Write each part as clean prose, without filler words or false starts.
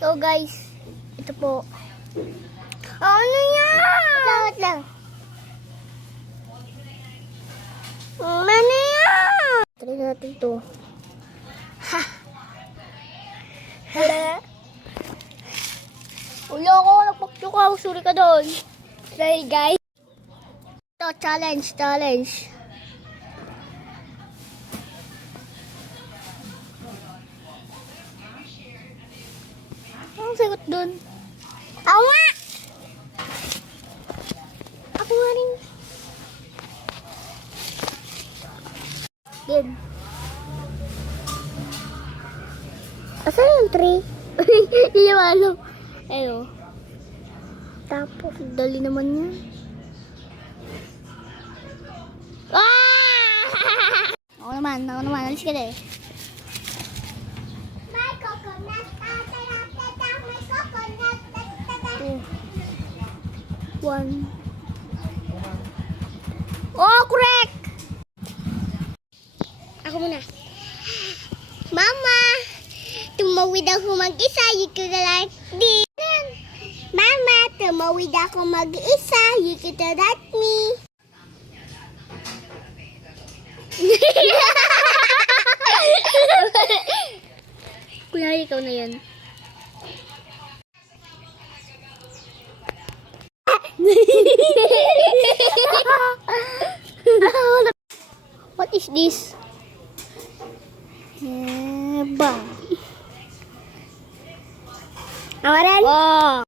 So guys, ito po. Ano yan? Lawat lang. Ano yan? Try natin ito. Ha! Hala! Ulo ko, nagpagtukaw. Sorry ka doon. Sorry guys. Ito, challenge. Ang sagot doon. Awa! Ako nga rin. Game. Asan yung tree? Hindi niya alam. Ayun. Tapos, dali naman niya. Ah! Ako naman. Alis ka na eh. May coconut. May coconut. 2, 1. Oh, correct! Ako muna. Mama, tumawid ako mag-isa. You could like this. Mama, tumawid ako mag-isa. You could like me. Kuya, ikaw na yan. What is this? Ba. Awaran? Wow.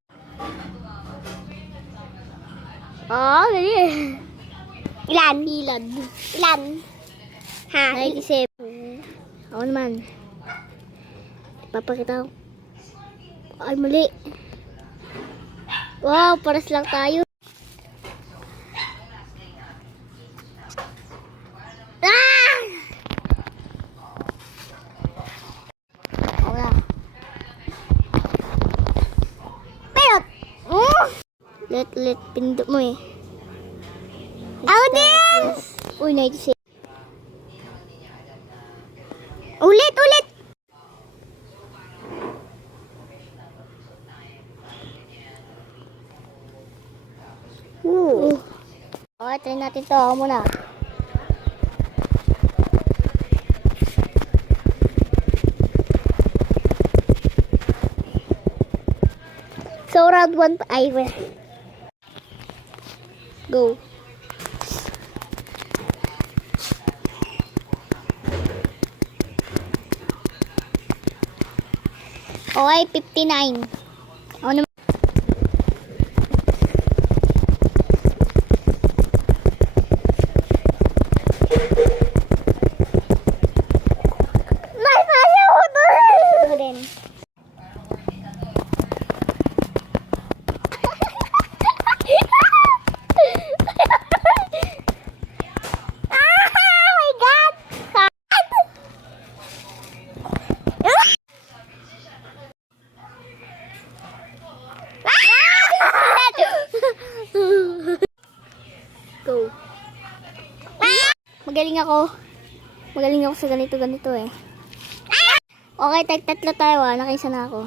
Oh, gani. Ilan? Ha? 97. Ako naman. Papakita ko. Ay, mali. Wow, paras lang tayo. Ah! Wala. Pero, let pindot mo eh. Ako din! Uy, 96. Ulit! Okay, try natin ito. Ako muna. So, round 1, I will. Go. Okay, 59. Ako naman. Go. Magaling ako sa ganito eh. Okay, tatlo tayo Nakaisa na ako.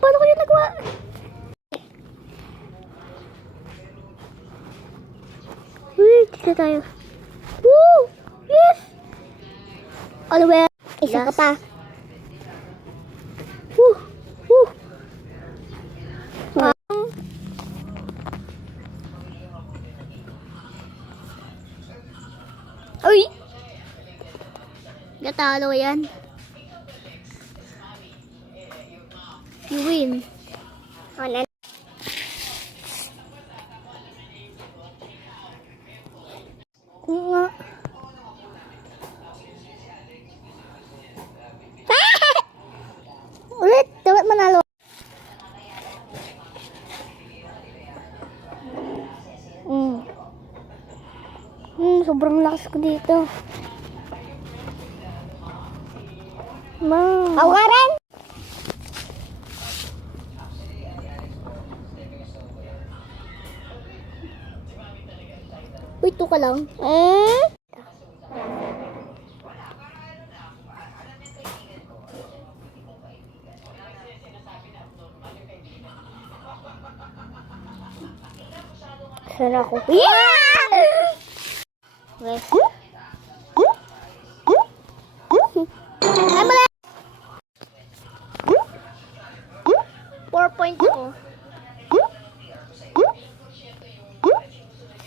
Paano ko yun nagawa? Dito tayo. Woo! Yes! All the way. Isa ka pa. Woo! Uy! Gatalo yan. You win. Ano? Nga. Ulit, dapat manalo. sobrang lakas ko dito. Ma. Kawaran! Wait, ka lang. Saan ako? Yeah! Wait. Ay, mali! 4 points ko.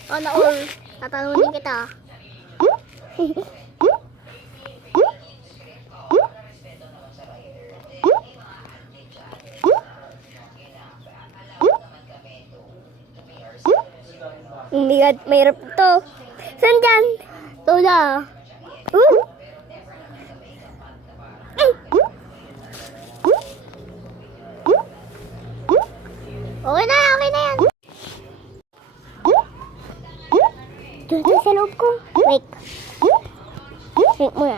Oh, na-all. Tatalunin kita. Hindi ka, mahirap ito. Saan dyan? Ito na. Okay na yan. Doon sa loob ko. Wait. Wait muna.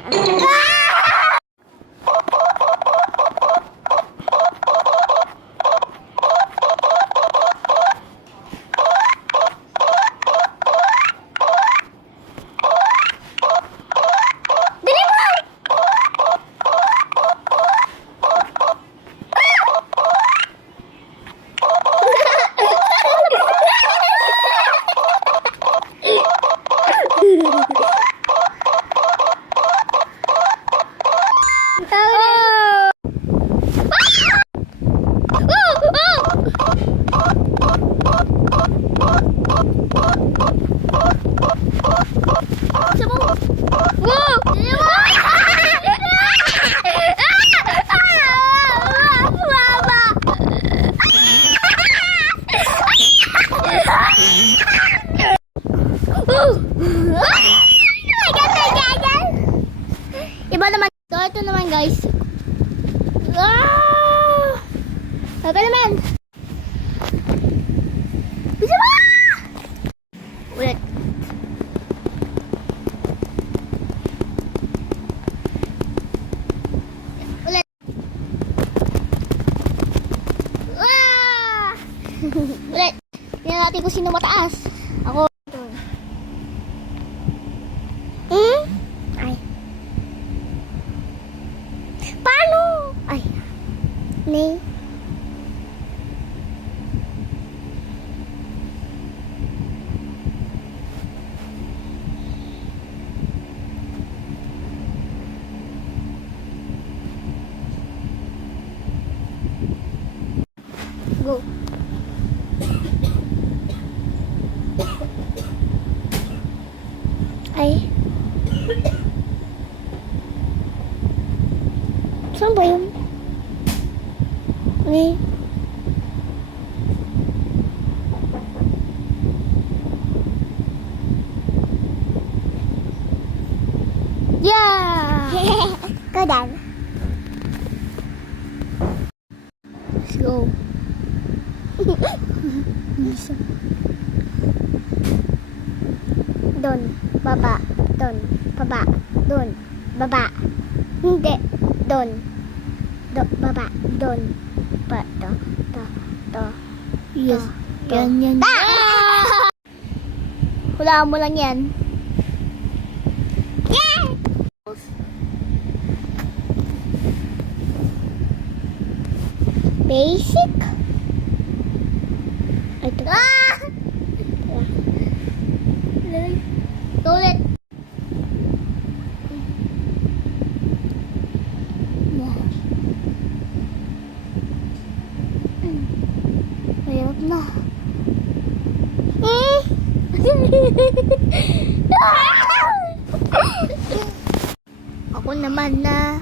Iba naman. So, ito naman guys. Ito naman. Bisa ba? Ulit. Ulit. Ulit. Tingnan natin kung sino mataas. Ako. Ay. Paano? Ay. Nay. Go. Ay. Saan ba yun? Ay. Yeah! Go down. Let's go. Doon, baba, doon, baba, doon, baba. Hindi, doon. Baba, doon. To. Yes. Ganyan. Hulaan mo lang yan. Yeah! Basic. Ito. Ulit. Mahirap na. Ako naman na.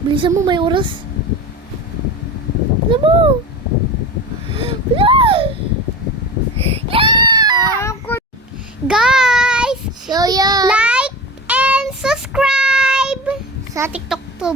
Bilisan mo, may oras. Bilisan mo. Guys, so yeah, like and subscribe sa TikTok to.